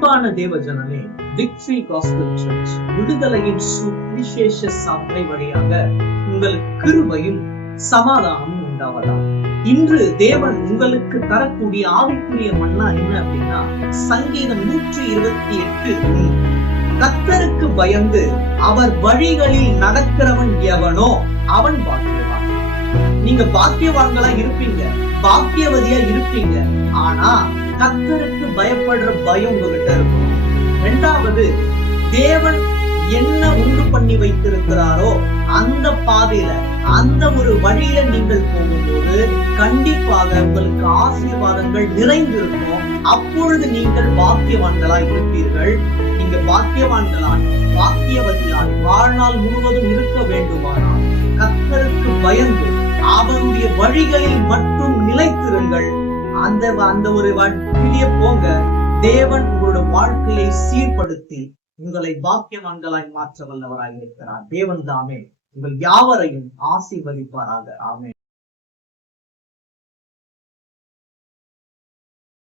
அன்பான தேவ ஜனமே, விக்டரி காஸ்பல் சர்ச் விடுதலையின் சுவிசேஷ சபை வழியாக உங்களுக்கு கிருபையும் சமாதானமும் உண்டாவதாம். இன்று தேவன் உங்களுக்கு தரக்கூடிய ஆவிக்குரிய மன்னா என்ன அப்படின்னா, சங்கீதம் 128 கர்த்தருக்கு பயந்து அவர் வழிகளில் நடக்கிறவன் எவனோ அவன் பாக்கியவான். நீங்க பாக்கியவான்களா இருப்பீங்க, பாக்கியவதியா இருப்பீங்க. ஆனா கர்த்தருக்கு பயப்படுற பயம் உங்ககிட்ட இருக்கும். இரண்டாவது, தேவன் என்ன உண்டு பண்ணி வைத்திருக்கிறாரோ அந்த பாதையில, அந்த ஒரு வழியில நீங்கள் போகும்போது கண்டிப்பாக உங்களுக்கு ஆசீர்வாதங்கள் நிறைந்திருக்கும். அப்பொழுது நீங்கள் பாக்கியவான்களாய் இருப்பீர்கள். நீங்க பாக்கியவான்களாய், பாக்கியவதியாய் வாழ்நாள் முழுவதும் இருக்க வேண்டுமானால் கர்த்தருக்கு பயந்து அவருடைய வழிகளில் மட்டும் நிலைத்திருங்கள். அந்த ஒரு வழியே போங்க. தேவன் உங்களோட வாழ்க்கையை சீர்படுத்தி உங்களை பாக்கியவான்களாய் மாற்ற வல்லவராய் இருக்கிறார். தேவன் தாமே உங்கள் யாவரையும் ஆசீர்வதிப்பாராக. ஆமென்.